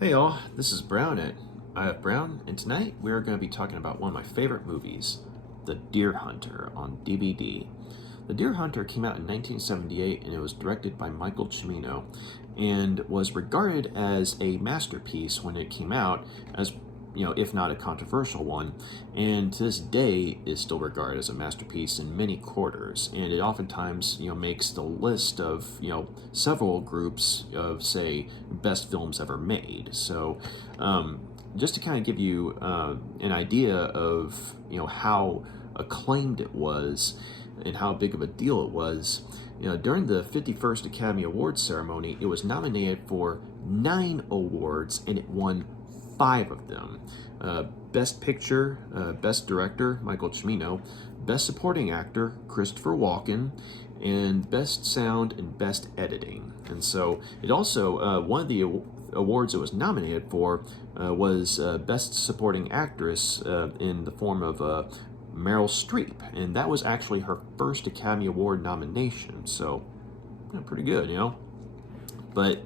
Hey y'all, this is Brown at I have Brown, and tonight we're going to be talking about one of my favorite movies, The Deer Hunter, on DVD. The Deer Hunter came out in 1978 and it was directed by Michael Cimino and was regarded as a masterpiece when it came out, as if not a controversial one, and to this day is still regarded as a masterpiece in many quarters. And it oftentimes, makes the list of, several groups of, say, best films ever made. So, just to kind of give you an idea of, how acclaimed it was and how big of a deal it was. During the 51st Academy Awards ceremony, it was nominated for 9 awards and it won 5 of them. Best Picture, Best Director, Michael Cimino, Best Supporting Actor, Christopher Walken, and Best Sound and Best Editing. And so it also, one of the awards it was nominated for was Best Supporting Actress in the form of Meryl Streep, and that was actually her first Academy Award nomination, so pretty good, But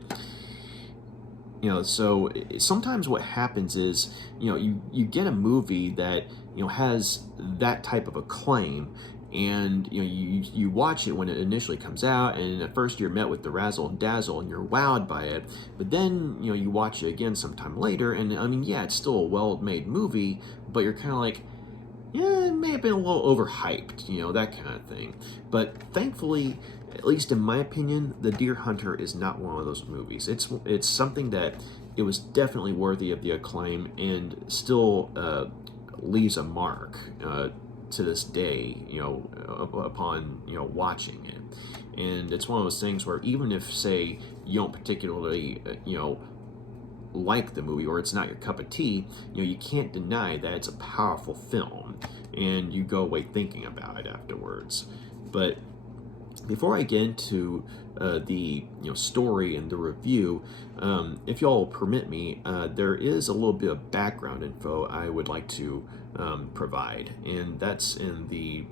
so sometimes what happens is, you get a movie that has that type of acclaim, and you watch it when it initially comes out, and at first you're met with the razzle and dazzle and you're wowed by it, but then you watch it again sometime later, and I mean, yeah, it's still a well-made movie, but you're kind of like, yeah, it may have been a little overhyped, that kind of thing. But thankfully, at least in my opinion, The Deer Hunter is not one of those movies. It's something that it was definitely worthy of the acclaim and still leaves a mark to this day, upon watching it. And it's one of those things where even if, say, you don't particularly, like the movie or it's not your cup of tea, you can't deny that it's a powerful film and you go away thinking about it afterwards. But before I get into the story and the review, if y'all will permit me, there is a little bit of background info I would like to provide, and that's in the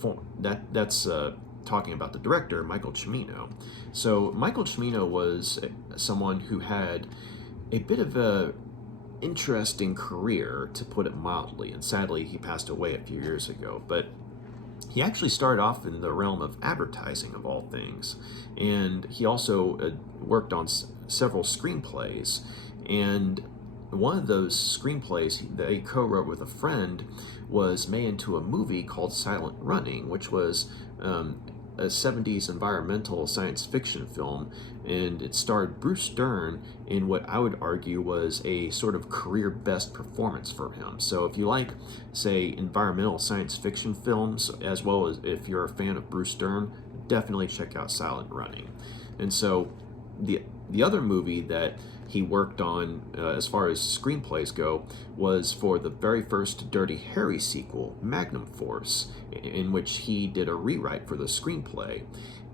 form that's talking about the director, Michael Cimino. So Michael Cimino was someone who had a bit of a interesting career, to put it mildly, and sadly he passed away a few years ago. But he actually started off in the realm of advertising, of all things, and he also worked on several screenplays. And one of those screenplays that he co-wrote with a friend was made into a movie called Silent Running, which was a 70s environmental science fiction film, and it starred Bruce Dern in what I would argue was a sort of career best performance for him. So if you like, say, environmental science fiction films, as well as if you're a fan of Bruce Dern, definitely check out Silent Running. And so the other movie that he worked on, as far as screenplays go, was for the very first Dirty Harry sequel, Magnum Force, in which he did a rewrite for the screenplay.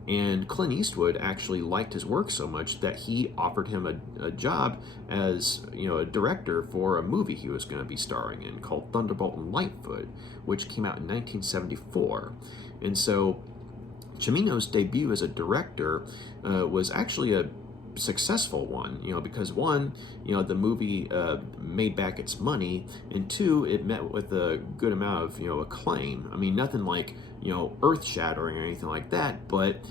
And Clint Eastwood actually liked his work so much that he offered him a job as a director for a movie he was going to be starring in called Thunderbolt and Lightfoot, which came out in 1974. And so Cimino's debut as a director was actually a successful one, because one, the movie made back its money, and two, it met with a good amount of acclaim. I mean, nothing like earth-shattering or anything like that, but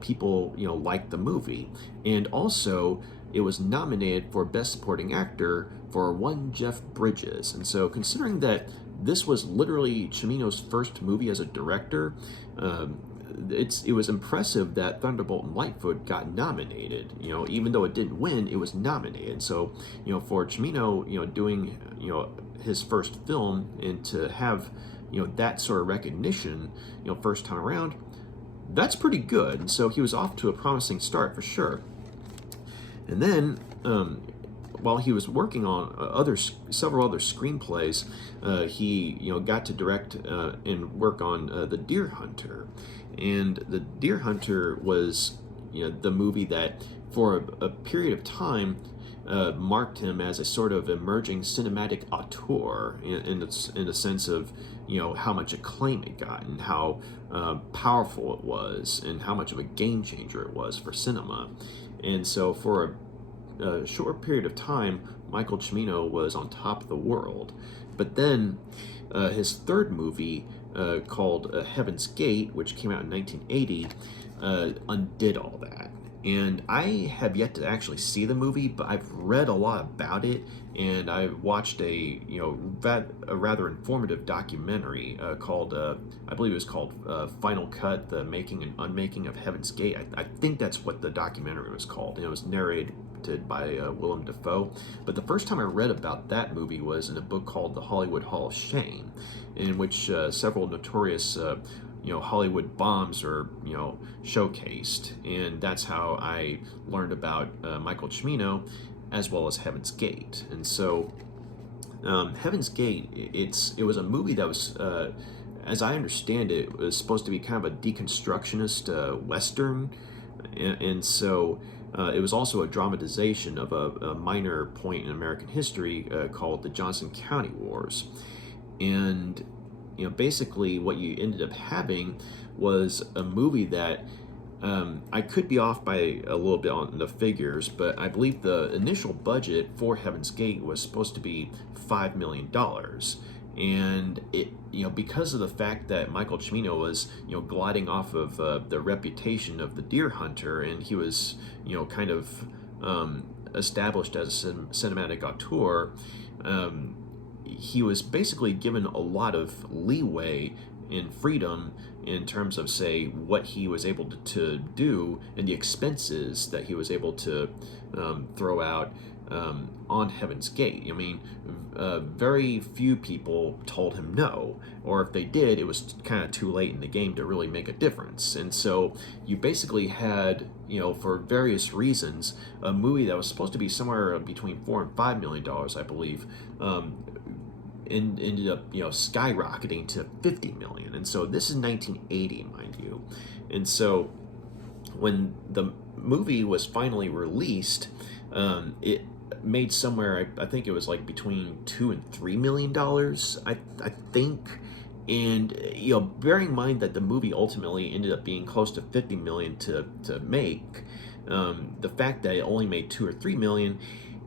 people liked the movie. And also it was nominated for Best Supporting Actor for one Jeff Bridges. And so considering that this was literally Cimino's first movie as a director, it was impressive that Thunderbolt and Lightfoot got nominated. Even though it didn't win, it was nominated. So, for Cimino, doing his first film, and to have that sort of recognition, first time around, that's pretty good. And so he was off to a promising start for sure. And then, while he was working on several other screenplays, he got to direct and work on The Deer Hunter. And The Deer Hunter was the movie that for a period of time marked him as a sort of emerging cinematic auteur in the sense of how much acclaim it got and how powerful it was and how much of a game changer it was for cinema. And so for a short period of time, Michael Cimino was on top of the world. But then his third movie, called Heaven's Gate, which came out in 1980, undid all that. And I have yet to actually see the movie, but I've read a lot about it, and I watched a rather informative documentary called I believe it was called Final Cut: The Making and Unmaking of Heaven's Gate. I think that's what the documentary was called, and it was narrated by Willem Dafoe. But the first time I read about that movie was in a book called The Hollywood Hall of Shame, in which several notorious Hollywood bombs are showcased, and that's how I learned about Michael Cimino, as well as Heaven's Gate. And so Heaven's Gate, it was a movie that was, as I understand it, was supposed to be kind of a deconstructionist Western, and so it was also a dramatization of a minor point in American history called the Johnson County Wars. And basically what you ended up having was a movie that I could be off by a little bit on the figures, but I believe the initial budget for Heaven's Gate was supposed to be $5 million. And it, because of the fact that Michael Cimino was, gliding off of the reputation of the deer hunter, and he was, kind of established as a cinematic auteur, he was basically given a lot of leeway and freedom in terms of, say, what he was able to do and the expenses that he was able to throw out on Heaven's Gate. I mean, very few people told him no, or if they did, it was kind of too late in the game to really make a difference. And so you basically had, for various reasons, a movie that was supposed to be somewhere between $4 and $5 million, I believe, ended up skyrocketing to 50 million. And so this is 1980, mind you. And so when the movie was finally released, it made somewhere, I think it was like between $2 and $3 million, I think. And bearing in mind that the movie ultimately ended up being close to 50 million to make, the fact that it only made 2 or 3 million,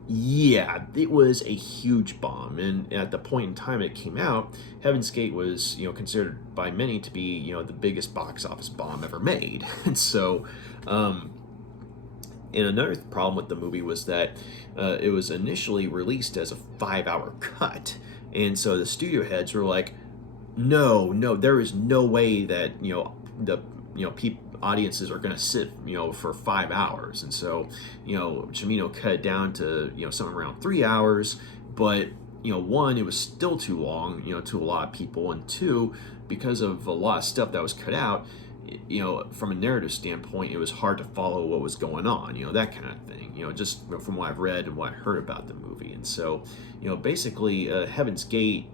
yeah, it was a huge bomb. And at the point in time it came out, Heaven's Gate was, considered by many to be, the biggest box office bomb ever made. And so, and another problem with the movie was that it was initially released as a 5-hour cut. And so the studio heads were like, no, there is no way that, audiences are going to sit, for 5 hours. And so, Cimino cut it down to, something around 3 hours. But, one, it was still too long, to a lot of people. And two, because of a lot of stuff that was cut out, from a narrative standpoint, it was hard to follow what was going on, that kind of thing, just from what I've read and what I heard about the movie. And so, basically, Heaven's Gate,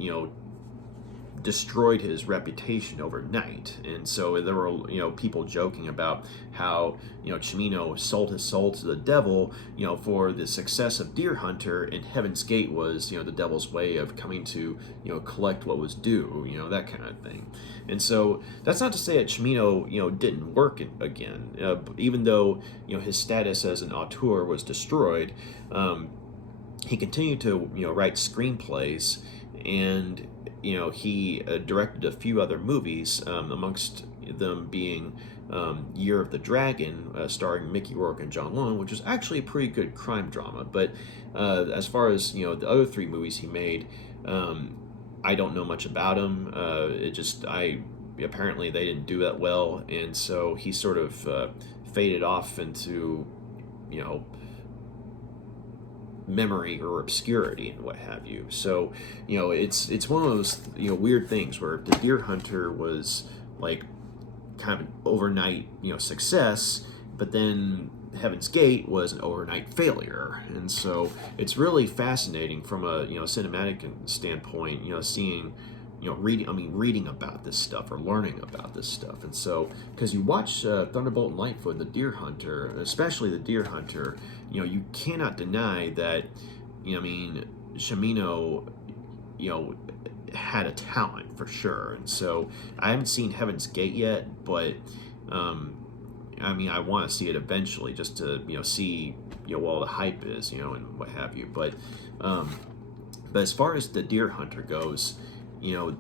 destroyed his reputation overnight. And so there were, people joking about how, Cimino sold his soul to the devil, for the success of Deer Hunter, and Heaven's Gate was, the devil's way of coming to, collect what was due, that kind of thing. And so that's not to say that Cimino, didn't work again, even though, his status as an auteur was destroyed. He continued to, write screenplays, and he directed a few other movies, amongst them being Year of the Dragon, starring Mickey Rourke and John Lone, which was actually a pretty good crime drama. But as far as the other 3 movies he made, I don't know much about them. Apparently they didn't do that well, and so he sort of faded off into memory or obscurity and what have you. So it's one of those weird things where the Deer Hunter was like kind of an overnight success, but then Heaven's Gate was an overnight failure. And so it's really fascinating from a cinematic standpoint, seeing reading about this stuff or learning about this stuff. And so, because you watch Thunderbolt and Lightfoot and the Deer Hunter, especially the Deer Hunter, you cannot deny that, Cimino, had a talent for sure. And so I haven't seen Heaven's Gate yet, but I mean, I want to see it eventually, just to see what all the hype is, and what have you. But as far as the Deer Hunter goes, you know,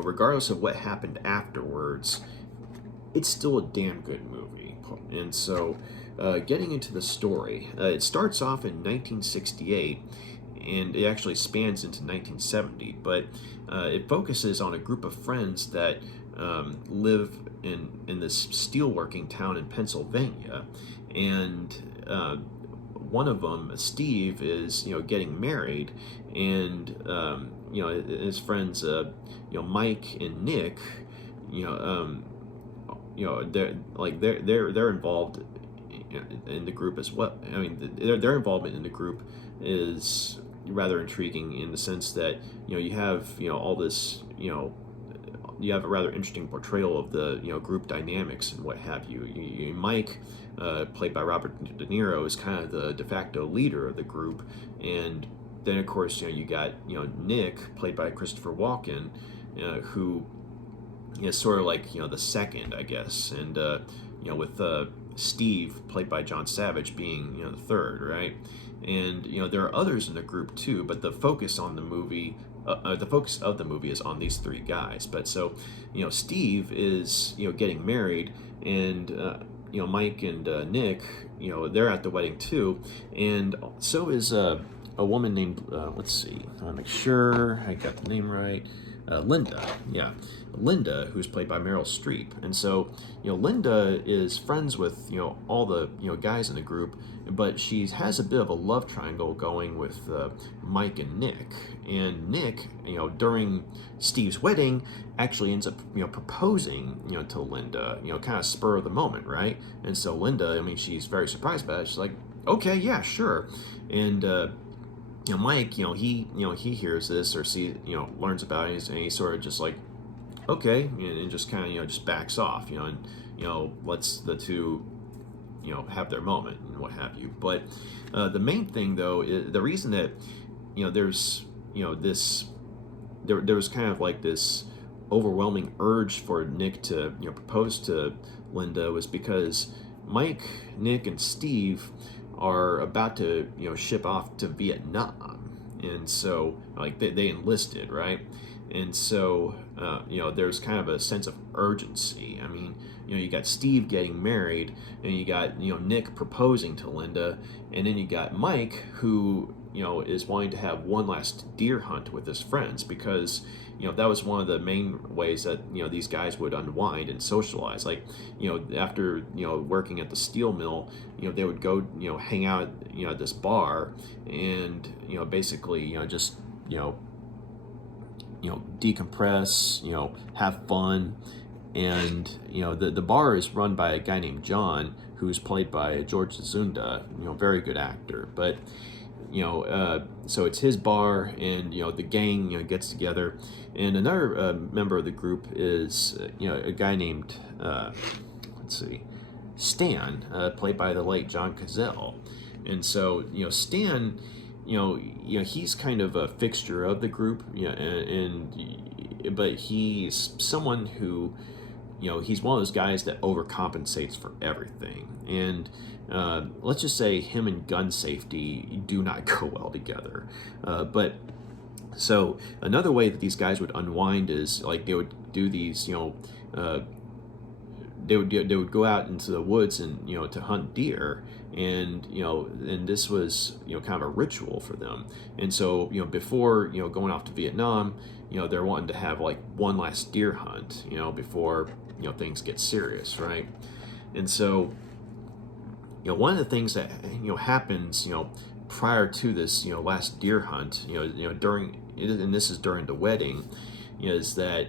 regardless of what happened afterwards, it's still a damn good movie. And so, getting into the story, it starts off in 1968, and it actually spans into 1970. But it focuses on a group of friends that live in this steelworking town in Pennsylvania, and one of them, Steve, is getting married, and his friends, Mike and Nick, you know, they're involved in the group as well. I mean, their involvement in the group is rather intriguing in the sense that you have all this you have a rather interesting portrayal of the group dynamics and what have you. Mike, played by Robert De Niro, is kind of the de facto leader of the group, and then of course you got Nick, played by Christopher Walken, who is sort of like the second, I guess, and with Steve, played by John Savage, being the third, right? And there are others in the group too, but the focus of the movie is on these three guys. But so Steve is getting married, and Mike and Nick, they're at the wedding too, and so is a woman named let's see, I want to make sure I got the name right. Linda, yeah, Linda, who's played by Meryl Streep. And so Linda is friends with all the guys in the group, but she has a bit of a love triangle going with Mike and Nick. And Nick, during Steve's wedding, actually ends up proposing to Linda, kind of spur of the moment, right? And so Linda, I mean, she's very surprised by it. She's like, okay, yeah, sure. And Mike, he hears this or learns about it, and he's sort of just like, okay, and just kind of just backs off, and lets the two have their moment and what have you. But the main thing, though, is the reason that there's this there was kind of like this overwhelming urge for Nick to propose to Linda was because Mike, Nick, and Steve are about to ship off to Vietnam, and so like they enlisted, right? And so there's kind of a sense of urgency. I mean, you got Steve getting married, and you got Nick proposing to Linda, and then you got Mike, who is wanting to have one last deer hunt with his friends, because that was one of the main ways that these guys would unwind and socialize. Like after working at the steel mill, they would go hang out at this bar, and basically just decompress, have fun. And the bar is run by a guy named John, who's played by George Dzunda, very good actor. But so it's his bar, and the gang gets together, and another member of the group is a guy named Stan, played by the late John Cazale. And so Stan, he's kind of a fixture of the group, but he's someone who he's one of those guys that overcompensates for everything. And let's just say him and gun safety do not go well together. But so another way that these guys would unwind is like they would do these, they would go out into the woods and to hunt deer, and and this was kind of a ritual for them. And so before going off to Vietnam, they're wanting to have like one last deer hunt before things get serious, right? And so one of the things that happens prior to this last deer hunt, during, and this is during the wedding, is that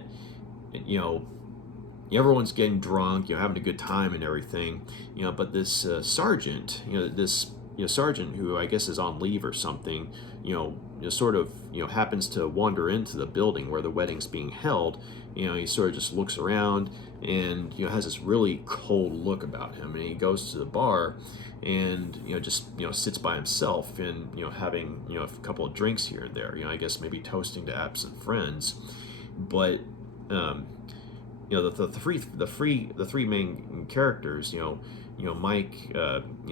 everyone's getting drunk, having a good time and everything, but this sergeant, this sergeant who I guess is on leave or something, sort of happens to wander into the building where the wedding's being held. He sort of just looks around and has this really cold look about him, and he goes to the bar and just sits by himself and having a couple of drinks here and there, I guess maybe toasting to absent friends. But the three main characters, Mike,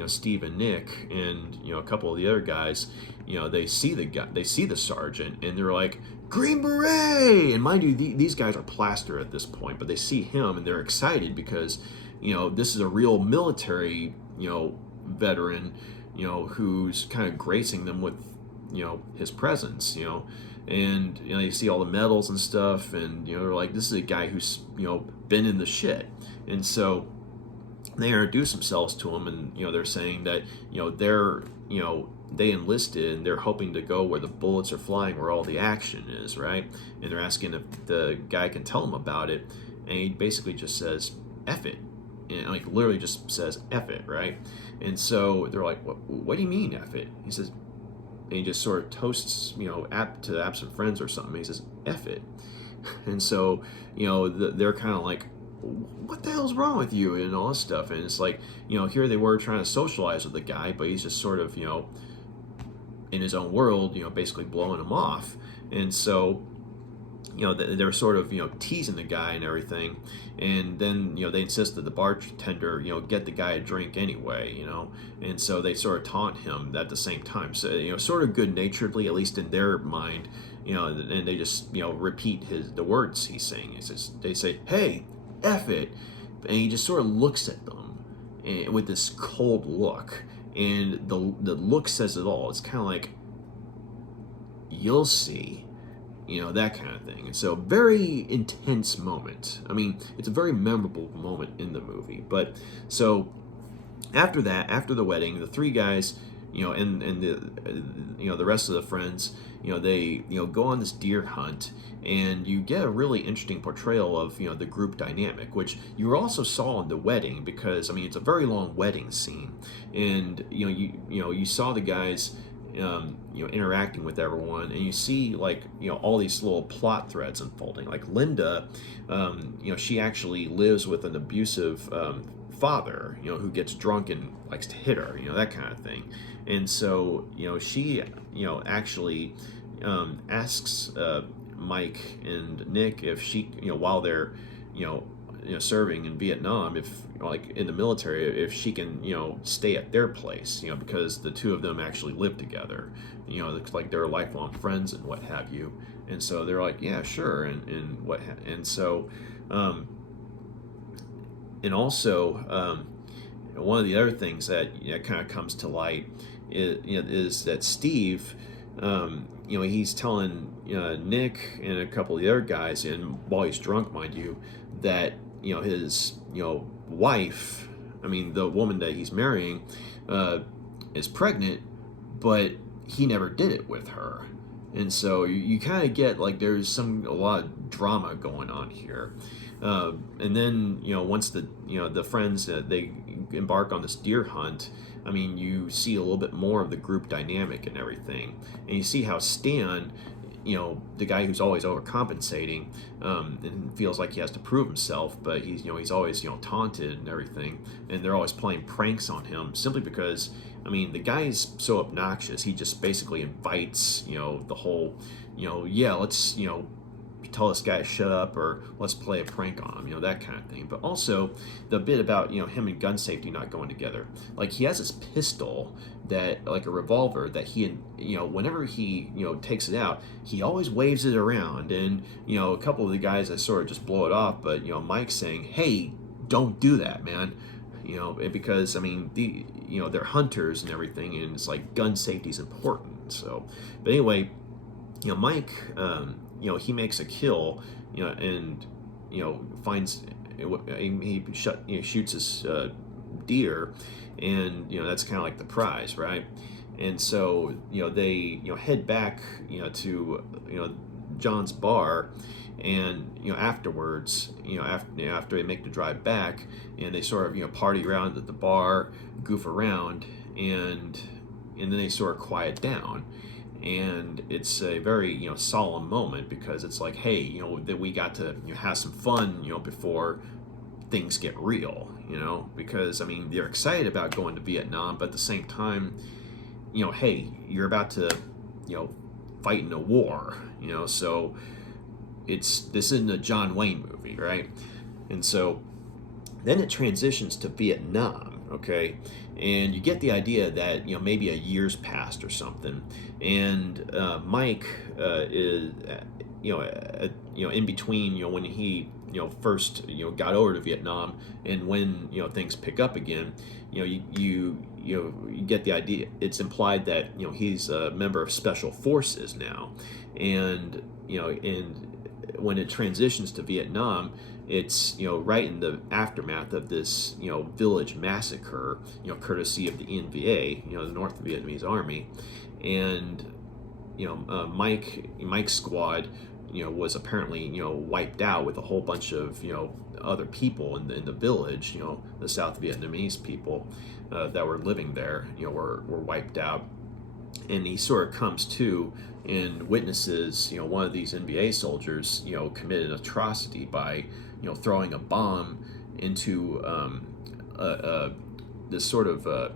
Steve and Nick, and a couple of the other guys, they see the sergeant, and they're like, Green Beret! And mind you, these guys are plaster at this point, but they see him and they're excited because, this is a real military, veteran, who's kind of gracing them with, his presence, and you see all the medals and stuff, and they're like, this is a guy who's been in the shit, and so they introduce themselves to him, and they're saying that they're they enlisted and they're hoping to go where the bullets are flying, where all the action is, right? And they're asking if the guy can tell them about it, and he basically just says F it, and like literally just says F it, right? And so they're like, what do you mean F it? He says, and he just sort of toasts, to absent friends or something. He says, F it. And so, they're kind of like, what the hell's wrong with you? And all this stuff. And it's like, here they were trying to socialize with the guy, but he's just sort of, in his own world, basically blowing him off. And so, they're sort of, teasing the guy and everything. And then, they insist that the bartender, get the guy a drink anyway, and so they sort of taunt him at the same time. So, sort of good-naturedly, at least in their mind, and they just, repeat the words he's saying. They say, hey, F it. And he just sort of looks at them with this cold look. And the look says it all. It's kind of like, you'll see. That kind of thing. And so, very intense moment. I mean, it's a very memorable moment in the movie. But, so, after that, after the wedding, the three guys, and the rest of the friends, they, go on this deer hunt, and you get a really interesting portrayal of, the group dynamic, which you also saw in the wedding, because, I mean, it's a very long wedding scene, and, you saw the guys, interacting with everyone, and you see like all these little plot threads unfolding. Like Linda, she actually lives with an abusive father, who gets drunk and likes to hit her, that kind of thing. And so she actually asks Mike and Nick if she while they're serving in Vietnam, if like in the military, if she can stay at their place, because the two of them actually live together, it's like they're lifelong friends and what have you. And so they're like, yeah, sure. And so and also one of the other things that kind of comes to light is that Steve, he's telling Nick and a couple of the other guys, and while he's drunk, mind you, that his wife, I mean the woman that he's marrying, is pregnant, but he never did it with her. And so you kind of get like there's a lot of drama going on here. And then once the friends they embark on this deer hunt, I mean, you see a little bit more of the group dynamic and everything, and you see how Stan, the guy who's always overcompensating, and feels like he has to prove himself, but he's always taunted and everything, and they're always playing pranks on him simply because, I mean, the guy is so obnoxious. He just basically invites the whole yeah, let's tell this guy to shut up, or let's play a prank on him, that kind of thing. But also the bit about him and gun safety not going together. Like, he has this pistol that, like a revolver, that he whenever he takes it out, he always waves it around, and a couple of the guys that sort of just blow it off, but Mike's saying, hey, don't do that, man, because I mean they're hunters and everything, and it's like gun safety is important. So, but anyway, Mike, he makes a kill, and finds he shoots his deer, and that's kind of like the prize, right? And so they head back to John's bar, and afterwards, after they make the drive back, and they sort of party around at the bar, goof around, and then they sort of quiet down. And it's a very solemn moment, because it's like, hey, that we got to have some fun before things get real, because I mean they're excited about going to Vietnam, but at the same time, hey, you're about to fight in a war, so this isn't a John Wayne movie, right? And so then it transitions to Vietnam, okay? And you get the idea that, maybe a year's passed or something. And Mike is, in between, when he, first, got over to Vietnam and when, things pick up again, you get the idea. It's implied that, he's a member of Special Forces now. And, and when it transitions to Vietnam, it's right in the aftermath of this village massacre, courtesy of the NVA, the North Vietnamese Army, and Mike's squad was apparently wiped out with a whole bunch of other people in the village, the South Vietnamese people that were living there, were wiped out. And he sort of comes to and witnesses, one of these NBA soldiers, commit an atrocity by, throwing a bomb into this sort of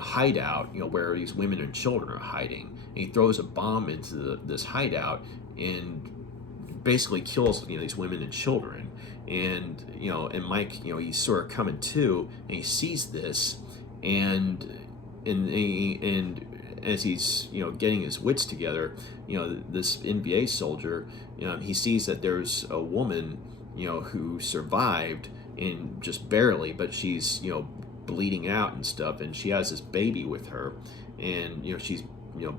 hideout, where these women and children are hiding. And he throws a bomb into this hideout and basically kills these women and children. And and Mike, he's sort of coming to, and he sees this, and as he's getting his wits together, this NBA soldier, he sees that there's a woman who survived, and just barely, but she's bleeding out and stuff, and she has this baby with her, and she's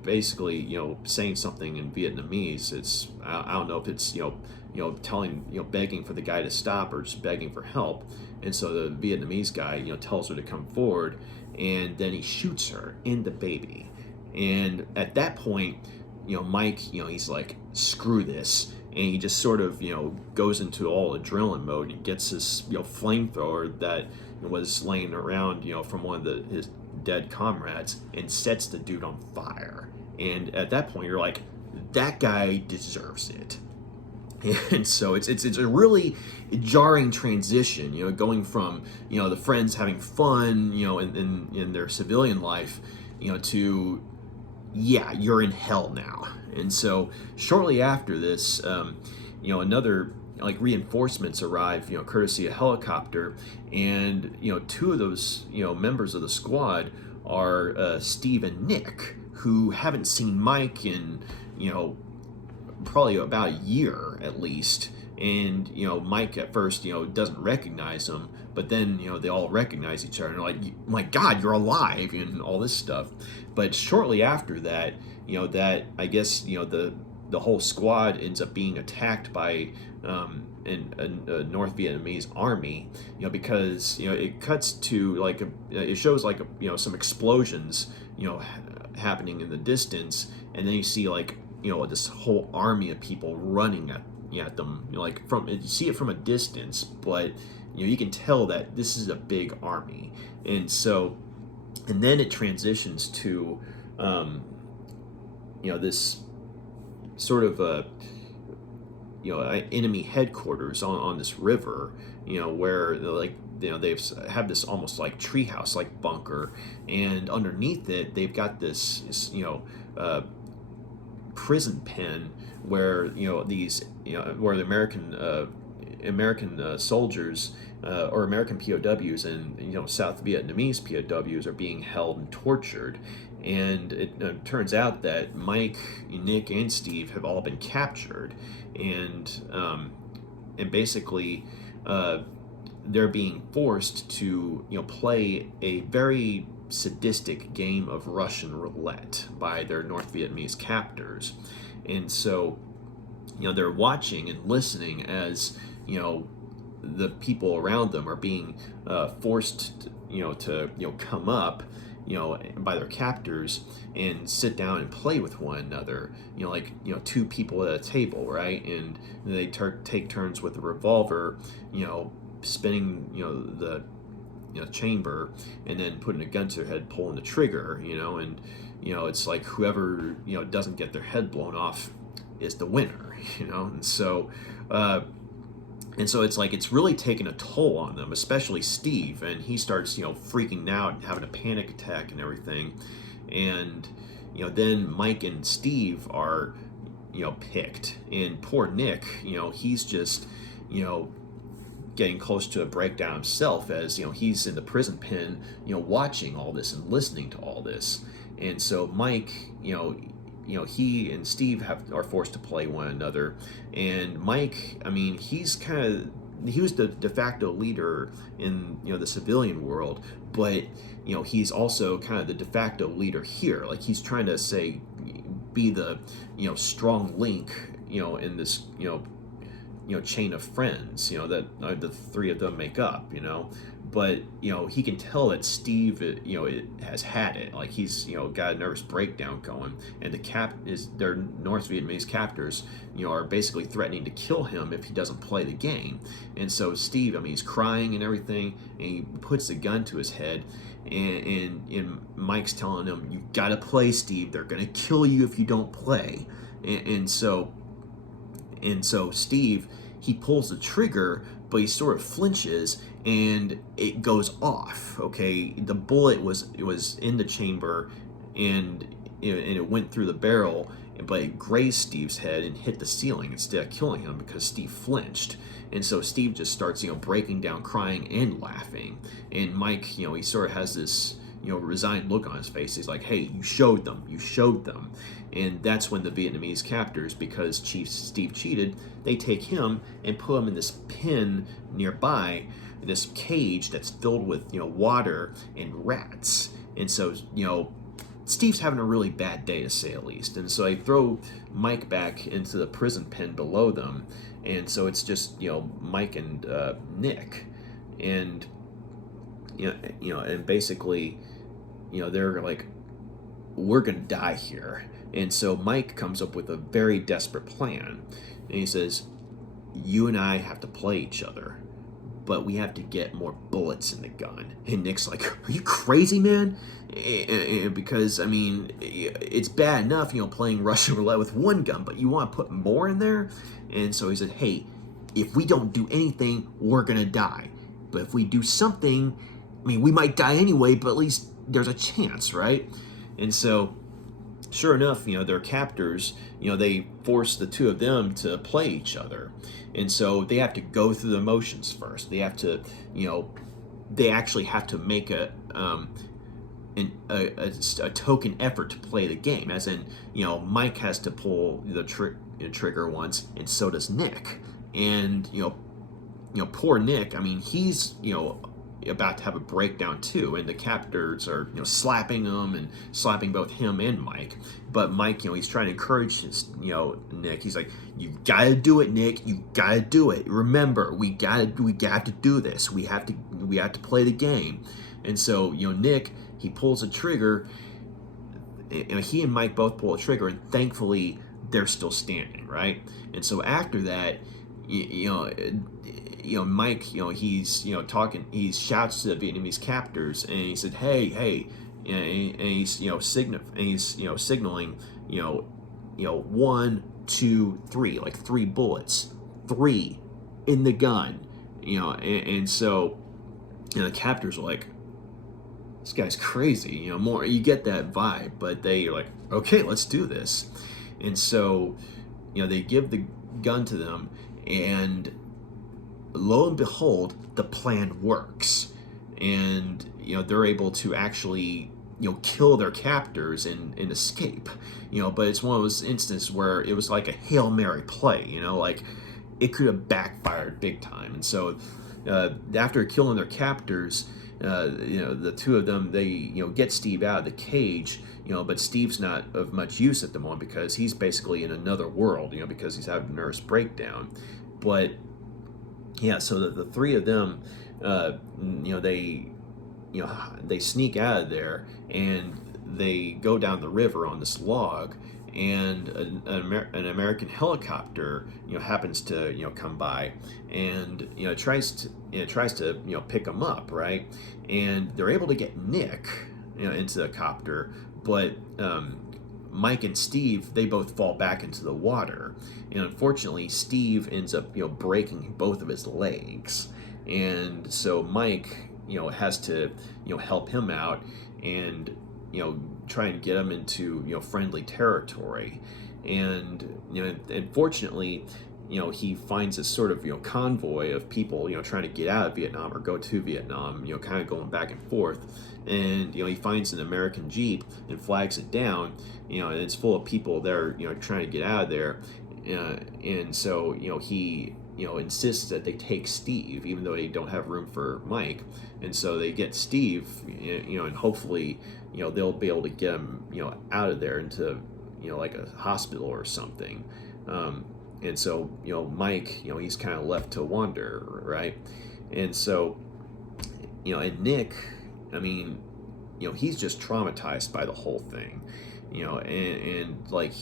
basically saying something in Vietnamese. It's I don't know if it's telling begging for the guy to stop or just begging for help. And so the Vietnamese guy tells her to come forward, and then he shoots her in the baby. And at that point, Mike, he's like, screw this. And he just sort of, goes into all adrenaline mode and gets this, flamethrower that was laying around, from one of his dead comrades, and sets the dude on fire. And at that point, you're like, that guy deserves it. And so it's a really jarring transition, going from, the friends having fun, in their civilian life, to, yeah, you're in hell now. And so shortly after this, another reinforcements arrive, courtesy of helicopter, and two of those members of the squad are Steve and Nick, who haven't seen Mike in probably about a year at least. And Mike at first doesn't recognize them, but then they all recognize each other and they're like, my God, you're alive, and all this stuff. But shortly after that, that I guess the whole squad ends up being attacked by a North Vietnamese army, because it cuts to it shows some explosions happening in the distance, and then you see this whole army of people running at them, you see it from a distance, but you can tell that this is a big army. And then it transitions to this sort of enemy headquarters on this river, where they've have this almost like treehouse like bunker, and underneath it they've got this prison pen where these where the American soldiers or American POWs and South Vietnamese POWs are being held and tortured. And it turns out that Mike, Nick, and Steve have all been captured, and basically they're being forced to play a very sadistic game of Russian roulette by their North Vietnamese captors. And so they're watching and listening as the people around them are being forced to come up by their captors and sit down and play with one another, two people at a table, right? And they take turns with the revolver, spinning the chamber, and then putting a gun to their head, pulling the trigger, and it's like whoever doesn't get their head blown off is the winner, and so it's really taking a toll on them, especially Steve, and he starts freaking out and having a panic attack and everything. And then Mike and Steve are picked, and poor Nick, he's just getting close to a breakdown himself, as he's in the prison pen, watching all this and listening to all this. And so Mike, he and Steve are forced to play one another. And Mike, I mean, he was the de facto leader in the civilian world, but he's also kind of the de facto leader here. Like, he's trying to be the strong link in this chain of friends that the three of them make up. But he can tell that Steve it has had it. Like, he's got a nervous breakdown going, and their North Vietnamese captors are basically threatening to kill him if he doesn't play the game. And so Steve, I mean, he's crying and everything, and he puts the gun to his head, and Mike's telling him, "You gotta play, Steve. They're gonna kill you if you don't play." And so Steve, he pulls the trigger, but he sort of flinches, and it goes off. Okay, the bullet was in the chamber, and it went through the barrel, but it grazed Steve's head and hit the ceiling instead of killing him, because Steve flinched. And so Steve just starts breaking down, crying and laughing. And Mike, he sort of has this resigned look on his face. He's like, "Hey, you showed them. And that's when the Vietnamese captors, because Chief Steve cheated, they take him and put him in this pen nearby, this cage that's filled with water and rats. And so Steve's having a really bad day, to say the least. And so they throw Mike back into the prison pen below them, and so it's just Mike and Nick, and and basically they're like, "We're gonna die here." And so Mike comes up with a very desperate plan, and he says, "You and I have to play each other, but we have to get more bullets in the gun." And Nick's like, "Are you crazy, man?" Because, I mean, it's bad enough, playing Russian roulette with one gun, but you want to put more in there? And so he said, "Hey, if we don't do anything, we're going to die. But if we do something, I mean, we might die anyway, but at least there's a chance, right?" And so, sure enough, their captors, they force the two of them to play each other. And so they have to go through the motions first. They have to, they actually have to make a token effort to play the game. As in, Mike has to pull the trigger once, and so does Nick. And, poor Nick, I mean, he's, about to have a breakdown too, and the captors are slapping him and slapping both him and Mike. But Mike, he's trying to encourage Nick. He's like, "You gotta do it, Nick. You gotta do it. Remember, we got to do this. We have to play the game." And so Nick, he pulls a trigger, and he and Mike both pull a trigger, and thankfully they're still standing, right? And so after that, Mike, he's talking. He shouts to the Vietnamese captors, and he said, "Hey," and he's signaling, 1, 2, 3, like 3 bullets, 3 in the gun, and so the captors are like, "This guy's crazy," more. You get that vibe, but they are like, "Okay, let's do this." And so, they give the gun to them, and lo and behold, the plan works, and they're able to actually kill their captors and escape. But it's one of those instances where it was like a Hail Mary play. Like, it could have backfired big time. And so after killing their captors, the two of them, they get Steve out of the cage. But Steve's not of much use at the moment, because he's basically in another world. Because he's having a nervous breakdown. But yeah, so the three of them, they sneak out of there, and they go down the river on this log, and an American helicopter happens to come by, and tries to pick them up, right? And they're able to get Nick into the copter, but Mike and Steve, they both fall back into the water, and unfortunately Steve ends up breaking both of his legs, and so Mike has to help him out and try and get him into friendly territory. And unfortunately, he finds this sort of convoy of people trying to get out of Vietnam or go to Vietnam, kind of going back and forth, and he finds an American Jeep and flags it down, and it's full of people there trying to get out of there, and so he insists that they take Steve even though they don't have room for Mike, and so they get Steve, and hopefully they'll be able to get him out of there into like a hospital or something. And so, Mike, he's kind of left to wander, right? And so, and Nick, I mean, he's just traumatized by the whole thing, and like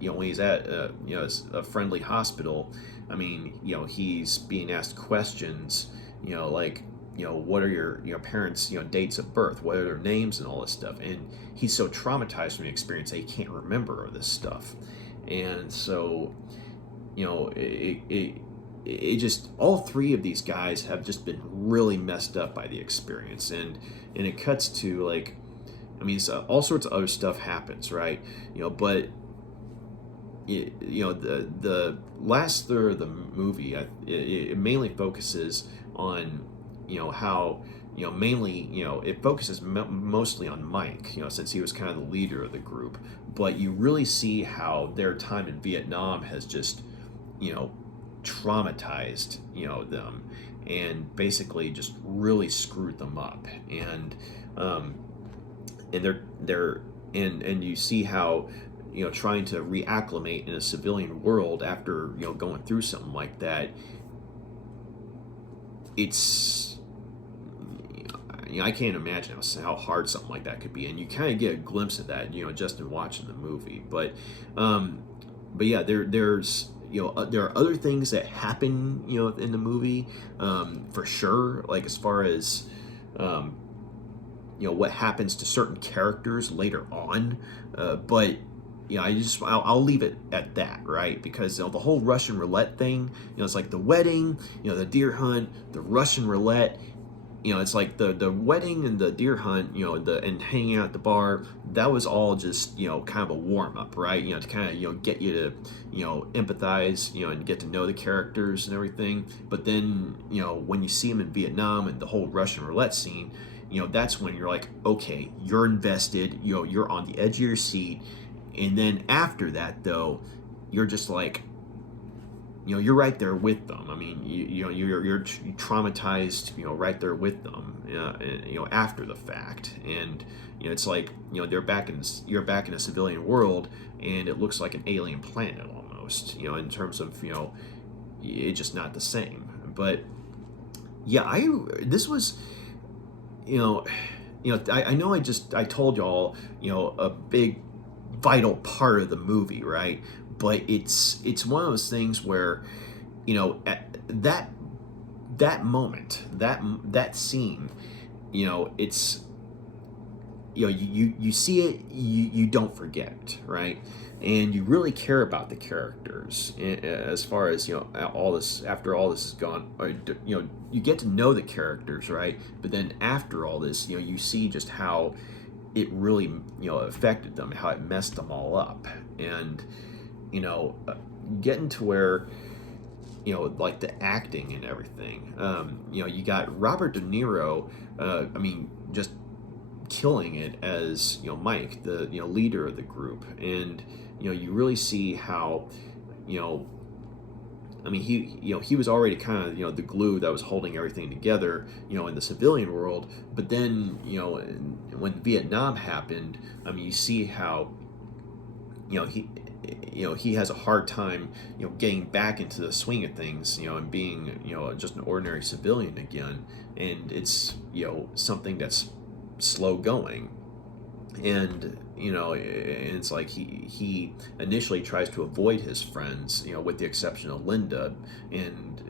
when he's at, a friendly hospital, I mean, he's being asked questions, like, what are your parents' dates of birth, what are their names and all this stuff, and he's so traumatized from the experience that he can't remember this stuff. And so, it just, all three of these guys have just been really messed up by the experience, and it cuts to, like, I mean, so all sorts of other stuff happens, right? But the last third of the movie, it mainly focuses on how mainly it focuses mostly on Mike, since he was kind of the leader of the group, but you really see how their time in Vietnam has just traumatized them, and basically just really screwed them up, and they're and you see how trying to reacclimate in a civilian world after going through something like that, it's I can't imagine how hard something like that could be, and you kind of get a glimpse of that, just in watching the movie. But yeah, there's there are other things that happen, in the movie, for sure. Like as far as what happens to certain characters later on, but. I'll leave it at that, right? Because the whole Russian roulette thing, it's like the wedding, the deer hunt, the Russian roulette. It's like the wedding and the deer hunt, and hanging out at the bar. That was all just kind of a warm up, right? To kind of get you to empathize, and get to know the characters and everything. But then when you see them in Vietnam and the whole Russian roulette scene, that's when you're like, okay, you're invested. You're on the edge of your seat. And then after that, though, you're just like, you're right there with them. I mean, you're traumatized, right there with them, after the fact. And it's like, you're back in a civilian world, and it looks like an alien planet almost. In terms of it's just not the same. But yeah, this was, I know I told y'all, a big vital part of the movie, right? But it's one of those things where at that moment, that scene, it's you see it, you don't forget, right? And you really care about the characters as far as all this, after all this is gone, or, you get to know the characters, right? But then after all this, you see just how it really affected them, how it messed them all up. And getting to where like the acting and everything, you got Robert De Niro, I mean, just killing it as Mike, the leader of the group. And you really see how I mean, he was already kind of the glue that was holding everything together in the civilian world. But then when Vietnam happened, I mean, you see how he has a hard time getting back into the swing of things, and being just an ordinary civilian again. And it's something that's slow going. And and it's like he initially tries to avoid his friends, with the exception of Linda, and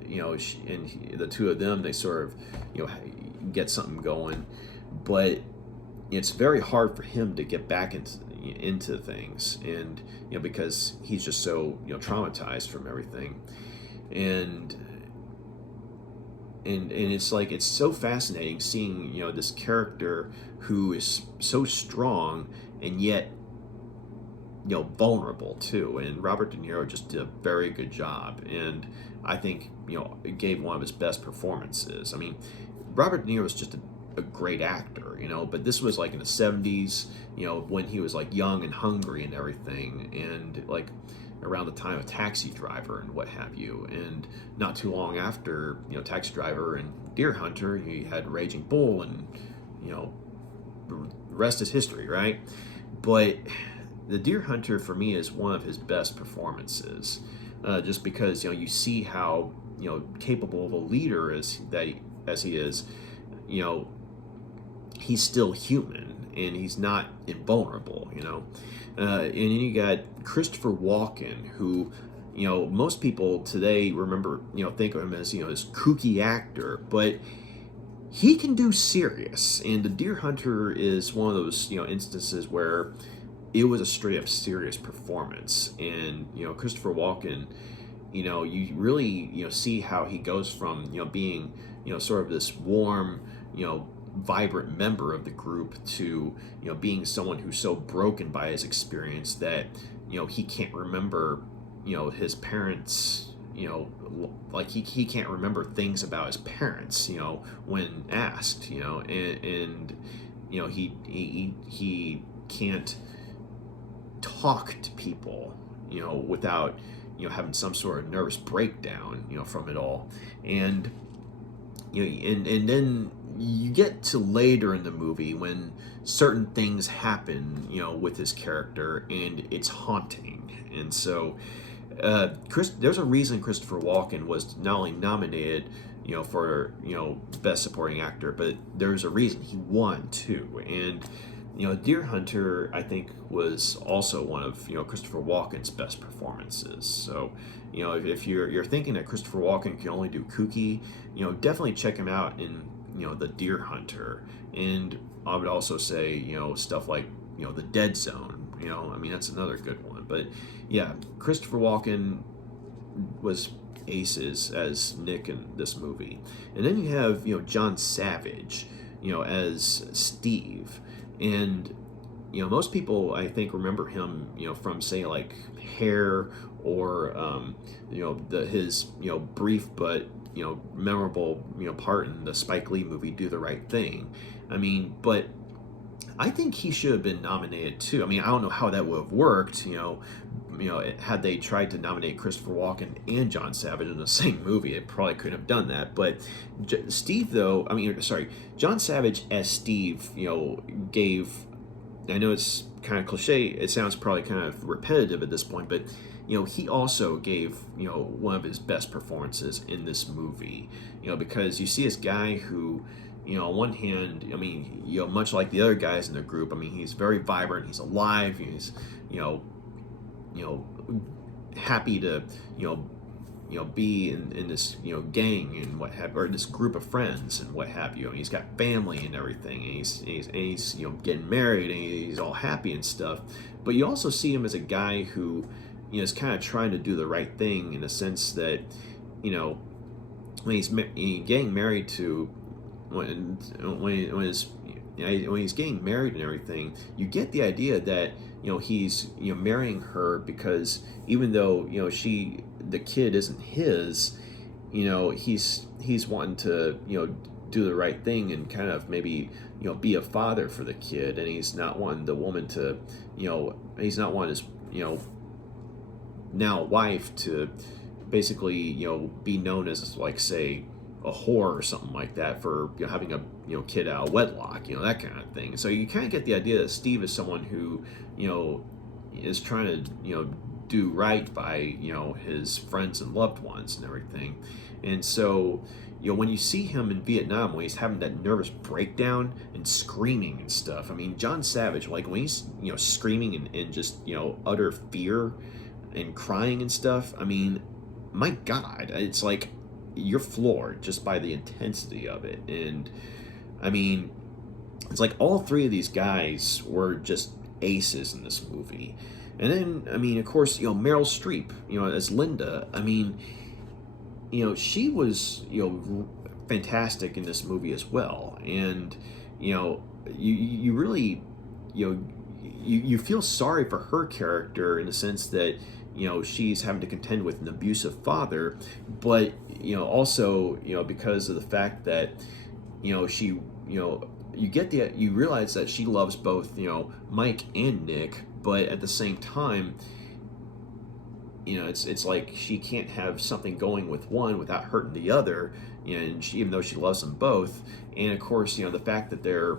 the two of them, they sort of get something going, but it's very hard for him to get back into things, and because he's just so traumatized from everything. And it's like, it's so fascinating seeing this character who is so strong, and yet vulnerable too. And Robert De Niro just did a very good job, and I think it gave one of his best performances. I mean, Robert De Niro was just a great actor, but this was like in the 70s, when he was like young and hungry and everything, and like around the time of Taxi Driver and what have you. And not too long after, Taxi Driver and Deer Hunter, he had Raging Bull, and the rest is history, right? But the Deer Hunter for me is one of his best performances, just because you see how capable of a leader as he is. He's still human, and he's not invulnerable. And then you got Christopher Walken, who most people today remember think of him as this kooky actor, but he can do serious. And The Deer Hunter is one of those instances where it was a straight up serious performance. And Christopher Walken, you really see how he goes from being sort of this warm vibrant member of the group to being someone who's so broken by his experience that he can't remember his parents, like he can't remember things about his parents when asked, and he can't talk to people without having some sort of nervous breakdown from it all. And and then you get to later in the movie when certain things happen with his character, and it's haunting. And so there's a reason Christopher Walken was not only nominated for best supporting actor, but there's a reason he won too. And Deer Hunter, I think, was also one of Christopher Walken's best performances. So if you're thinking that Christopher Walken can only do kooky, definitely check him out in The Deer Hunter. And I would also say stuff like The Dead Zone. I mean, that's another good one. But yeah, Christopher Walken was aces as Nick in this movie. And then you have John Savage as Steve. And most people, I think, remember him from, say, like Hair, or his brief but memorable part in the Spike Lee movie Do the Right Thing. I mean, but I think he should have been nominated too. I mean, I don't know how that would have worked, had they tried to nominate Christopher Walken and John Savage in the same movie. It probably couldn't have done that. But Steve, though, John Savage as Steve, gave, I know it's kind of cliche, it sounds probably kind of repetitive at this point, but he also gave one of his best performances in this movie. Because you see this guy who, on one hand, I mean, much like the other guys in the group, I mean, he's very vibrant, he's alive, he's happy to be in this gang and what have, or this group of friends and what have you. And he's got family and everything, and he's getting married, and he's all happy and stuff. But you also see him as a guy who is kind of trying to do the right thing, in the sense that when he's getting married to when he's getting married and everything, you get the idea that he's marrying her because even though the kid isn't his, he's wanting to do the right thing and kind of maybe be a father for the kid, and he's not wanting the woman to he's not wanting his now wife to basically be known as, like, say, a whore or something like that for having a kid out of wedlock, that kind of thing. So you kind of get the idea that Steve is someone who is trying to do right by his friends and loved ones and everything. And so when you see him in Vietnam, when he's having that nervous breakdown and screaming and stuff, I mean, John Savage, like when he's screaming and just utter fear and crying and stuff, I mean, my God, it's like you're floored just by the intensity of it. And I mean, it's like all three of these guys were just aces in this movie. And then, I mean, of course, Meryl Streep, as Linda, I mean, she was, fantastic in this movie as well. And, you really, you feel sorry for her character in the sense that she's having to contend with an abusive father, but also because of the fact that she you realize that she loves both Mike and Nick, but at the same time it's like she can't have something going with one without hurting the other, and even though she loves them both. And of course the fact that they're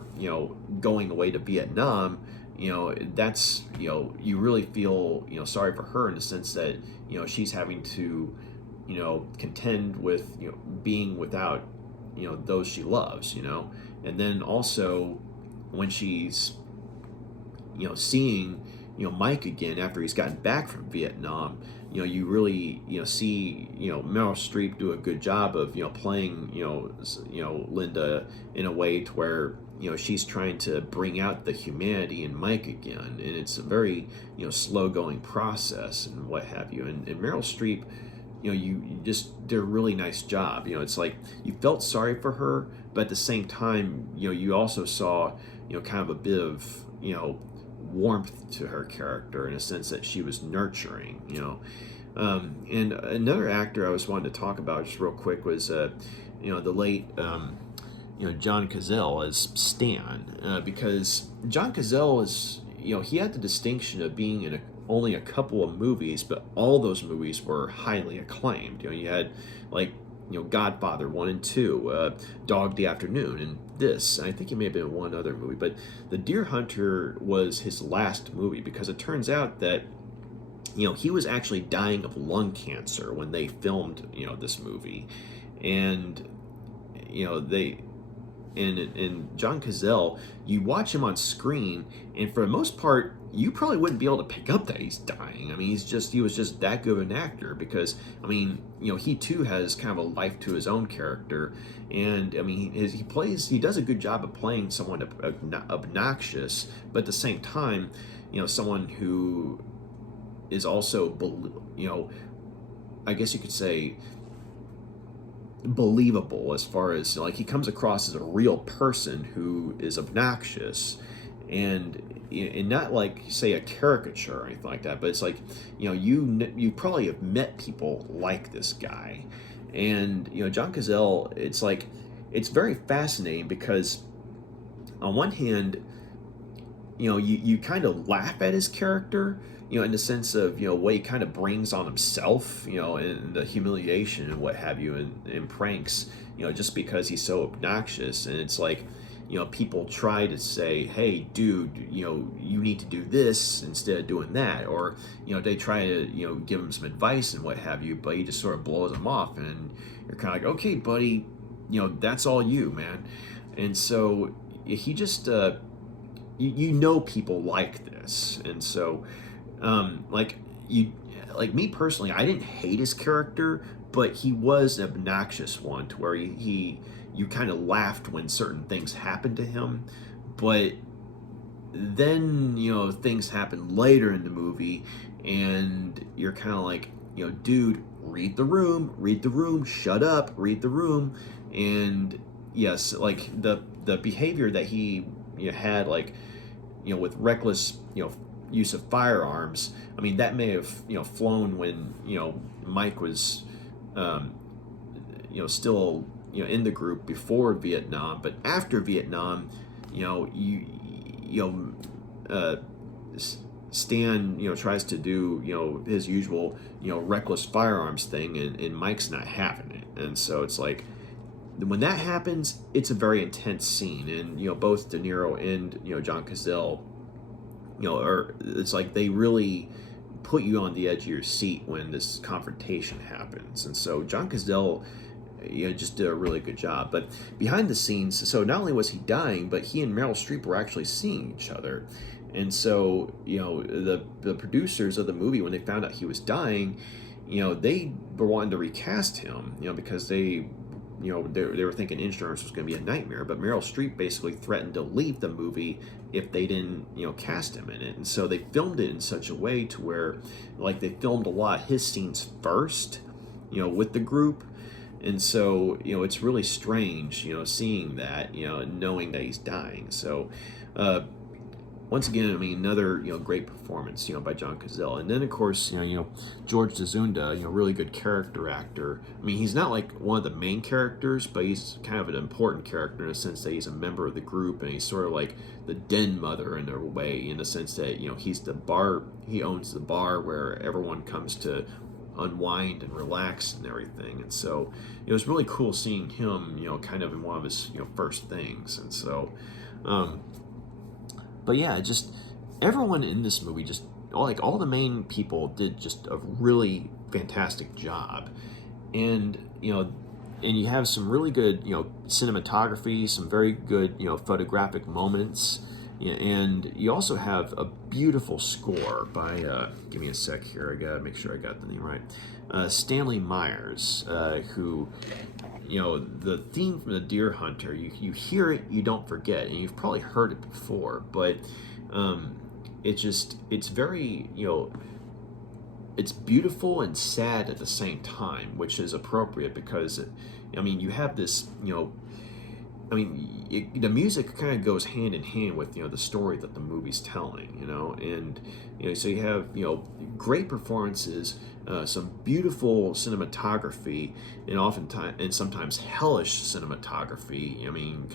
going away to Vietnam, that's you really feel sorry for her in the sense that she's having to contend with being without those she loves, and then also when she's seeing Mike again after he's gotten back from Vietnam, you really see Meryl Streep do a good job of playing Linda in a way to where she's trying to bring out the humanity in Mike again, and it's a very slow going process and what have you. And Meryl Streep, you just did a really nice job. It's like you felt sorry for her, but at the same time you also saw kind of a bit of warmth to her character in a sense that she was nurturing. And another actor I was wanting to talk about just real quick was the late John Cazale as Stan, because John Cazale is he had the distinction of being in only a couple of movies, but all those movies were highly acclaimed. You had like Godfather 1 and 2, Dog Day Afternoon, and this. I think he may have been in one other movie, but The Deer Hunter was his last movie because it turns out that he was actually dying of lung cancer when they filmed this movie, and they. And John Cazale, you watch him on screen, and for the most part, you probably wouldn't be able to pick up that he's dying. I mean, he was just that good of an actor because, I mean, he too has kind of a life to his own character, and I mean, he does a good job of playing someone obnoxious, but at the same time, someone who is also, I guess you could say, believable as far as like he comes across as a real person who is obnoxious and not like say a caricature or anything like that, but it's like you probably have met people like this guy. And John Cazale, it's like it's very fascinating because on one hand you kind of laugh at his character, in the sense of, what he kind of brings on himself, and the humiliation and what have you, and pranks, just because he's so obnoxious. And it's like, people try to say, hey, dude, you need to do this instead of doing that. Or, they try to, give him some advice and what have you, but he just sort of blows them off. And you're kind of like, okay, buddy, that's all you, man. And so he just, people like this. And so, like me personally, I didn't hate his character, but he was an obnoxious one to where you kind of laughed when certain things happened to him, but then things happen later in the movie, and you're kind of like, dude, read the room, shut up, read the room. And yes, like the behavior that he had, like with reckless use of firearms. I mean, that may have flown when Mike was still in the group before Vietnam, but after Vietnam, Stan tries to do his usual reckless firearms thing, and Mike's not having it. And so it's like when that happens, it's a very intense scene, and both De Niro and John Cazale, it's like they really put you on the edge of your seat when this confrontation happens. And so John Cazale just did a really good job. But behind the scenes, so not only was he dying, but he and Meryl Streep were actually seeing each other. And so the producers of the movie, when they found out he was dying, they were wanting to recast him, because they were thinking insurance was going to be a nightmare. But Meryl Streep basically threatened to leave the movie if they didn't cast him in it. And so they filmed it in such a way to where, like, they filmed a lot of his scenes first with the group. And so it's really strange seeing that, knowing that he's dying. So once again, I mean, another great performance, by John Cazale, and then of course, George Dzunda, really good character actor. I mean, he's not like one of the main characters, but he's kind of an important character in the sense that he's a member of the group, and he's sort of like the den mother in a way, in the sense that he's the bar, he owns the bar where everyone comes to unwind and relax and everything. And so it was really cool seeing him, kind of in one of his first things, and so. But yeah, just everyone in this movie, just like all the main people, did just a really fantastic job, and and you have some really good cinematography, some very good photographic moments, and you also have a beautiful score by give me a sec here, I gotta make sure I got the name right, Stanley Myers, who the theme from the Deer Hunter, you hear it, you don't forget, and you've probably heard it before, but it's very, it's beautiful and sad at the same time, which is appropriate because, you have this, the music kind of goes hand in hand with the story that the movie's telling, and so you have great performances, some beautiful cinematography, and oftentimes and sometimes hellish cinematography. I mean,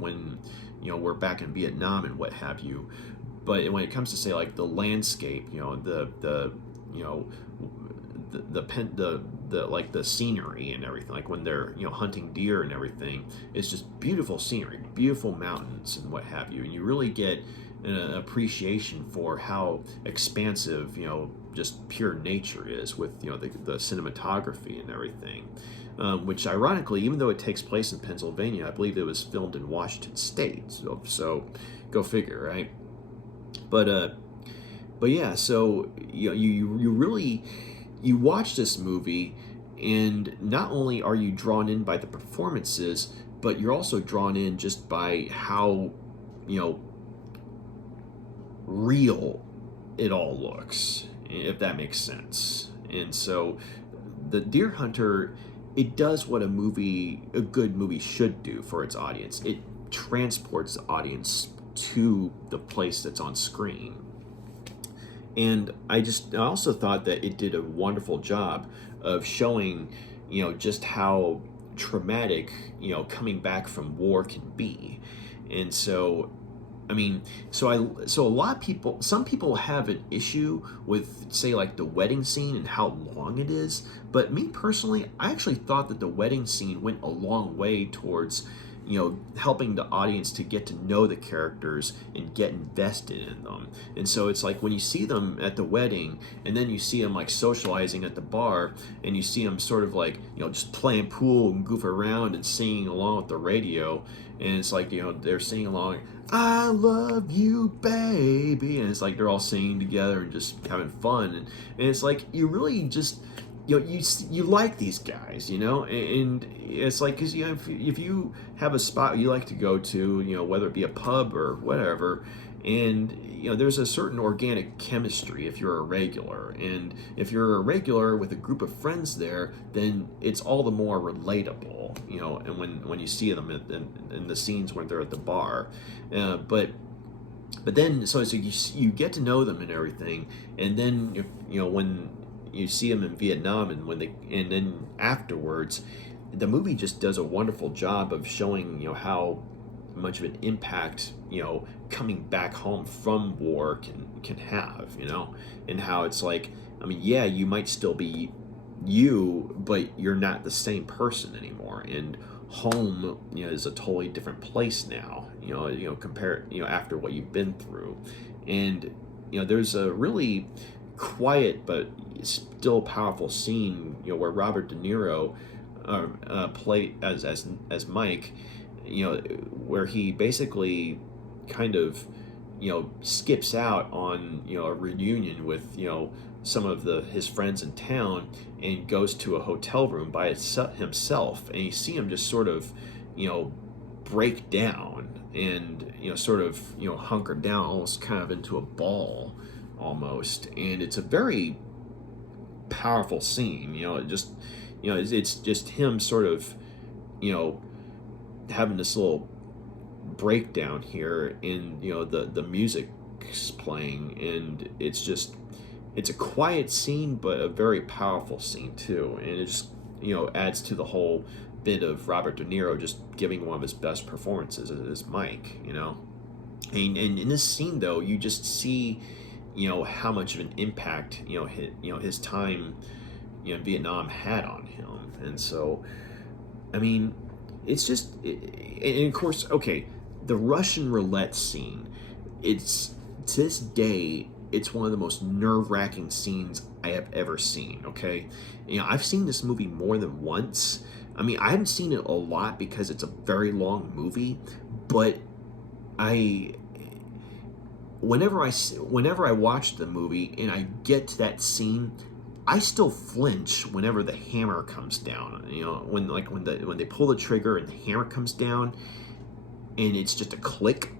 when we're back in Vietnam and what have you, but when it comes to say like the landscape, the like the scenery and everything, like when they're hunting deer and everything, it's just beautiful scenery, beautiful mountains and what have you, and you really get an appreciation for how expansive just pure nature is with the cinematography and everything, which ironically, even though it takes place in Pennsylvania, I believe it was filmed in Washington State, so go figure, right? But yeah, so you really, you watch this movie, and not only are you drawn in by the performances, but you're also drawn in just by how real it all looks, if that makes sense. And so the Deer Hunter, it does what a good movie should do for its audience. It transports the audience to the place that's on screen. And I also thought that it did a wonderful job of showing, just how traumatic, coming back from war can be. And so, so a lot of people, some people have an issue with, say, like the wedding scene and how long it is. But me personally, I actually thought that the wedding scene went a long way towards, helping the audience to get to know the characters and get invested in them. And so it's like when you see them at the wedding, and then you see them like socializing at the bar, and you see them sort of like, just playing pool and goof around and singing along with the radio, and it's like, they're singing along, I love you, baby, and it's like they're all singing together and just having fun, and it's like you really just you like these guys, and it's like, because if you have a spot you like to go to, whether it be a pub or whatever, and there's a certain organic chemistry if you're a regular, and if you're a regular with a group of friends there, then it's all the more relatable, and when you see them in the scenes when they're at the bar, but then so you get to know them and everything, and then when you see them in Vietnam, and then afterwards, the movie just does a wonderful job of showing how much of an impact coming back home from war can have, and how it's like, yeah, you might still be you, but you're not the same person anymore, and home is a totally different place now, compare after what you've been through, and there's a really quiet but still powerful scene where Robert De Niro played as Mike, where he basically kind of skips out on a reunion with some of his friends in town, and goes to a hotel room by himself, and you see him just sort of break down and sort of hunker down, almost kind of into a ball almost, and it's a very powerful scene. It's just him sort of having this little breakdown here, and the music sax playing, and it's a quiet scene, but a very powerful scene too, and it just adds to the whole bit of Robert De Niro just giving one of his best performances as Mike. And in this scene though, you just see how much of an impact his time in Vietnam had on him. And so, I mean, it's just, and of course, okay, the Russian roulette scene, it's, to this day, it's one of the most nerve-wracking scenes I have ever seen, okay? I've seen this movie more than once. I mean, I haven't seen it a lot because it's a very long movie, but whenever I watch the movie and I get to that scene, I still flinch whenever the hammer comes down. When they pull the trigger and the hammer comes down, and it's just a click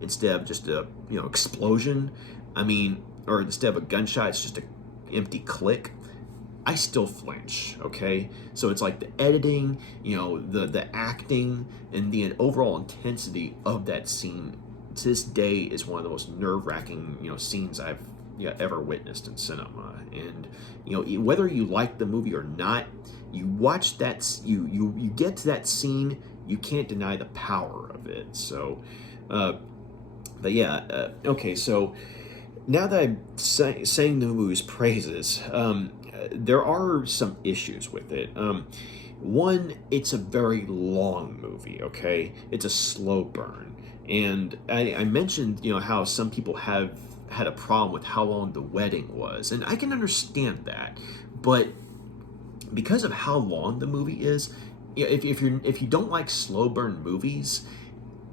instead of just a explosion. I mean, or instead of a gunshot, it's just an empty click. I still flinch. Okay, so it's like the editing, the acting, and the overall intensity of that scene to this day is one of the most nerve-wracking scenes I've ever witnessed in cinema. And whether you like the movie or not, you watch that, you get to that scene, you can't deny the power of it. So but yeah, okay, so now that I'm saying the movie's praises, there are some issues with it. One, it's a very long movie, okay? It's a slow burn. And I mentioned, how some people have had a problem with how long the wedding was, and I can understand that. But because of how long the movie is, if you don't like slow burn movies,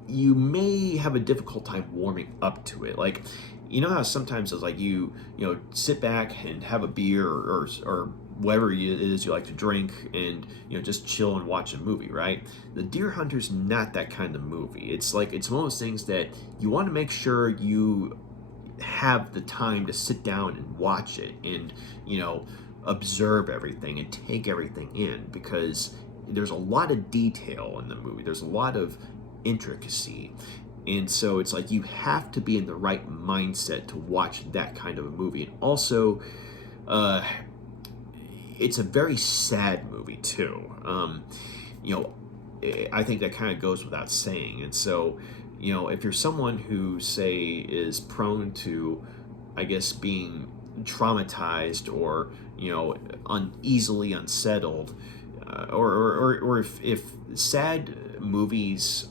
you may have a difficult time warming up to it. Like, how sometimes it's like you sit back and have a beer or whatever it is you like to drink, and just chill and watch a movie, right? The Deer Hunter's not that kind of movie. It's one of those things that you want to make sure you have the time to sit down and watch it and observe everything and take everything in, because there's a lot of detail in the movie. There's a lot of intricacy. And so it's like you have to be in the right mindset to watch that kind of a movie. And also, it's a very sad movie too. I think that kind of goes without saying. And so, if you're someone who, say, is prone to, I guess, being traumatized or easily unsettled, or if sad movies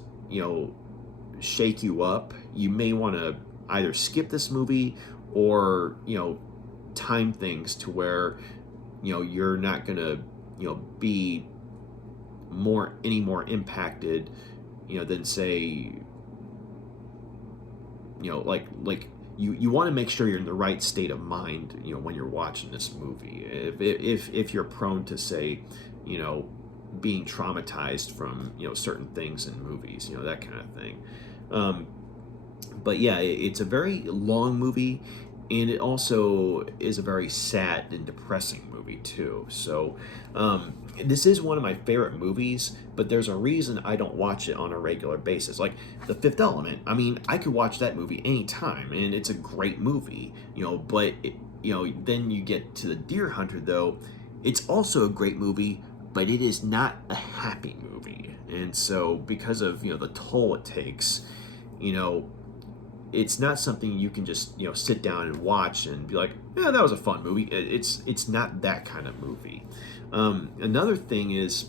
shake you up, you may want to either skip this movie or time things to where you're not gonna be any more impacted than, say, like you want to make sure you're in the right state of mind when you're watching this movie. If you're prone to, say, being traumatized from certain things in movies, that kind of thing. But yeah, it's a very long movie, and it also is a very sad and depressing movie too. So this is one of my favorite movies, but there's a reason I don't watch it on a regular basis. Like The Fifth Element, I mean, I could watch that movie anytime, and it's a great movie, but then you get to The Deer Hunter though. It's also a great movie, but it is not a happy movie. And so because of the toll it takes, it's not something you can just sit down and watch and be like, yeah, that was a fun movie. It's not that kind of movie. Another thing is,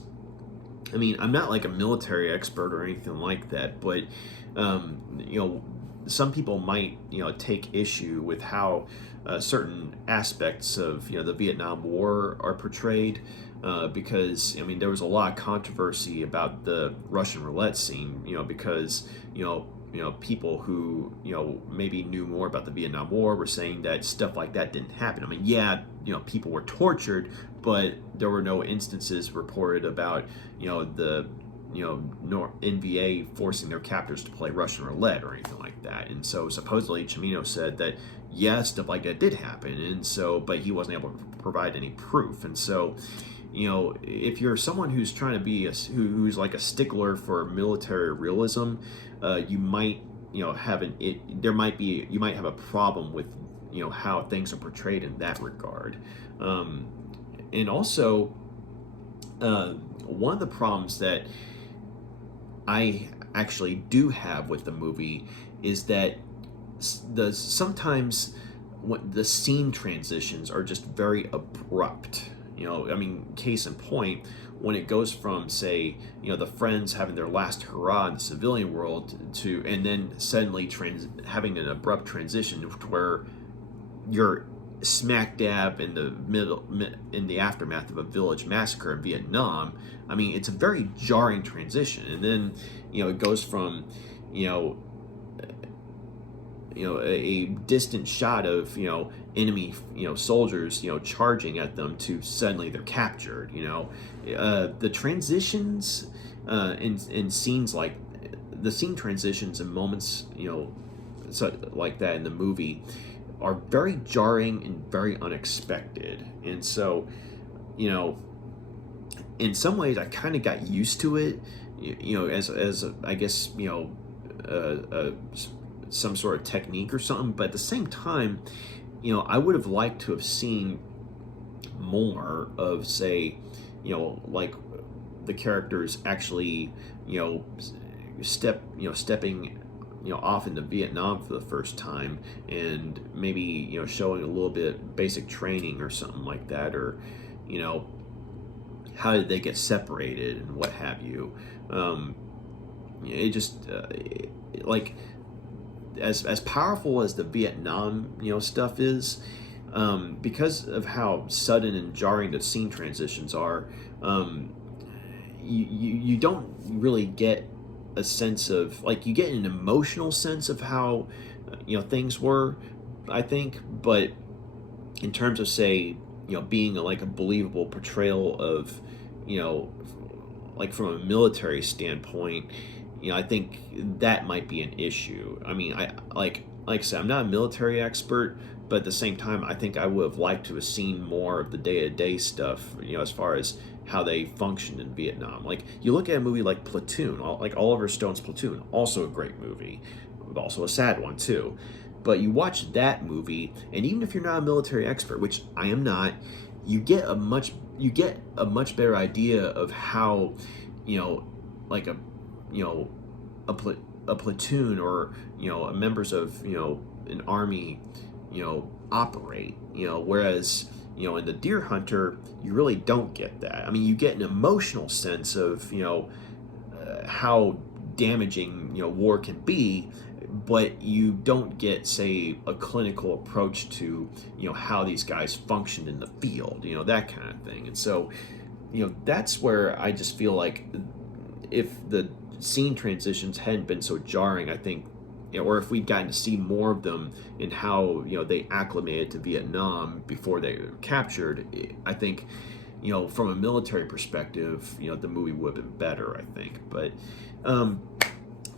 I mean, I'm not like a military expert or anything like that, but some people might take issue with how certain aspects of the Vietnam War are portrayed, because I mean there was a lot of controversy about the Russian roulette scene, because people who maybe knew more about the Vietnam War were saying that stuff like that didn't happen. I mean, yeah, people were tortured, but there were no instances reported about the NVA forcing their captors to play Russian roulette or anything like that. And so supposedly Cimino said that yes, stuff like that did happen, and so but he wasn't able to provide any proof. And so if you're someone who's trying to be who's like a stickler for military realism, you might having it, you might have a problem with how things are portrayed in that regard. And also, one of the problems that I actually do have with the movie is that sometimes when the scene transitions are just very abrupt. I mean, case in point, when it goes from, say, the friends having their last hurrah in the civilian world and then suddenly having an abrupt transition to where you're smack dab in the aftermath of a village massacre in Vietnam. I mean, it's a very jarring transition, and then it goes from a distant shot of enemy soldiers charging at them to suddenly they're captured. The transitions in scenes like the scene transitions and moments like that in the movie are very jarring and very unexpected. And so, in some ways, I kind of got used to it, as I guess, some sort of technique or something. But at the same time, I would have liked to have seen more of, say, like the characters actually, stepping off into Vietnam for the first time, and maybe showing a little bit basic training or something like that, or how did they get separated and what have you. It just like as powerful as the Vietnam stuff is, because of how sudden and jarring the scene transitions are, you don't really get a sense of, like, you get an emotional sense of how things were, I think, but in terms of, say, being like a believable portrayal of like from a military standpoint, I think that might be an issue. I mean, like I said, I'm not a military expert, but at the same time, I think I would have liked to have seen more of the day-to-day stuff, as far as how they functioned in Vietnam. Like, you look at a movie like Platoon, like Oliver Stone's Platoon, also a great movie, also a sad one too. But you watch that movie, and even if you're not a military expert, which I am not, you get a much better idea of how, like a platoon or members of an army operate. Whereas in the Deer Hunter, you really don't get that. I mean, you get an emotional sense of how damaging war can be, but you don't get, say, a clinical approach to how these guys function in the field, that kind of thing. And so that's where I just feel like if the scene transitions hadn't been so jarring, I think, or if we'd gotten to see more of them in how they acclimated to Vietnam before they were captured, I think from a military perspective, the movie would have been better, I think. But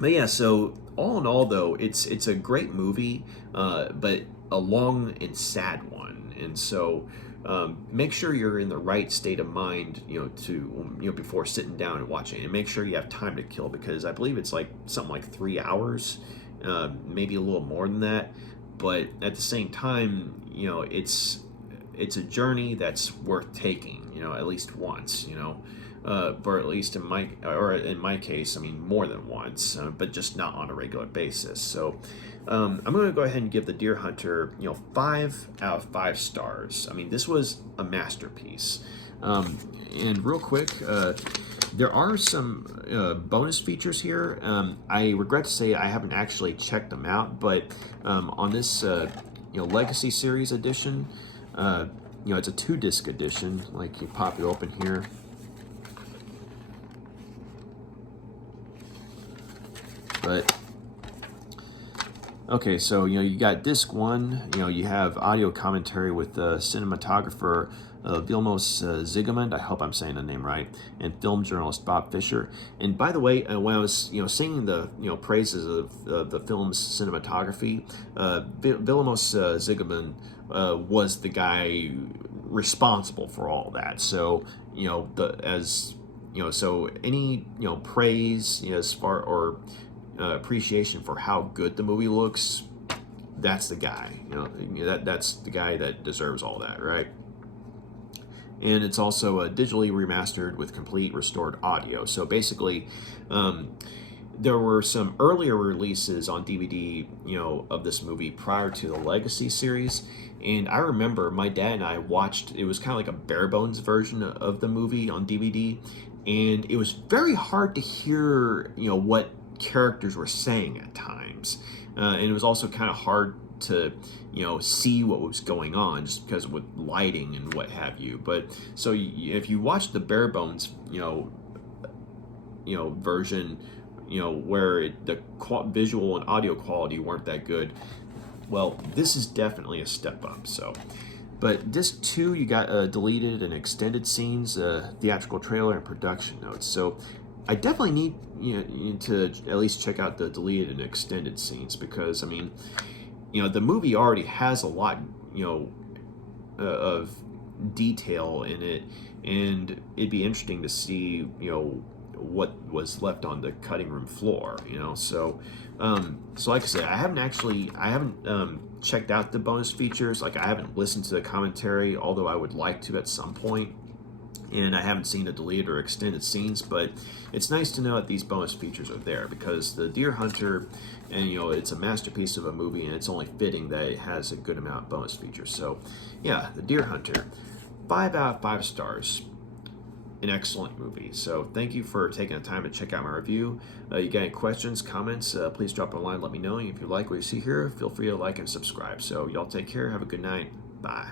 yeah, so all in all, though, it's a great movie, but a long and sad one. And so make sure you're in the right state of mind, to before sitting down and watching it, and make sure you have time to kill, because I believe it's like something like 3 hours, maybe a little more than that. But at the same time, it's a journey that's worth taking, at least once, or at least in my case, I mean, more than once, but just not on a regular basis. So I'm going to go ahead and give the Deer Hunter 5 out of 5 stars. I mean, this was a masterpiece. And real quick, there are some bonus features here. I regret to say I haven't actually checked them out, but on this Legacy Series edition, it's a 2-disc edition. Like, you pop it open here. But okay, so you got disc 1. You have audio commentary with cinematographer Vilmos Zsigmond. I hope I'm saying the name right, and film journalist Bob Fisher. And by the way, when I was singing the praises of the film's cinematography, Vilmos Zsigmond was the guy responsible for all that. So so any praise as far, or appreciation for how good the movie looks, that's the guy. That's the guy that deserves all that, right? And it's also digitally remastered with complete restored audio. So basically, there were some earlier releases on DVD, of this movie prior to the Legacy series. And I remember my dad and I watched, it was kind of like a bare bones version of the movie on DVD. And it was very hard to hear, what characters were saying at times. And it was also kind of hard to see what was going on, just because with lighting and what have you. But so if you watch the bare bones version, where the visual and audio quality weren't that good, well, this is definitely a step up. So, but disc 2, you got deleted and extended scenes, theatrical trailer, and production notes. So I definitely need to at least check out the deleted and extended scenes, because I mean, the movie already has a lot, of detail in it, and it'd be interesting to see, what was left on the cutting room floor, So, so like I said, I haven't checked out the bonus features. Like, I haven't listened to the commentary, although I would like to at some point. And I haven't seen the deleted or extended scenes, but it's nice to know that these bonus features are there, because the Deer Hunter, and it's a masterpiece of a movie, and it's only fitting that it has a good amount of bonus features. So yeah, the Deer Hunter, 5 out of 5 stars. An excellent movie. So thank you for taking the time to check out my review. You got any questions, comments, please drop a line, let me know. And if you like what you see here, feel free to like and subscribe. So y'all take care, have a good night, bye.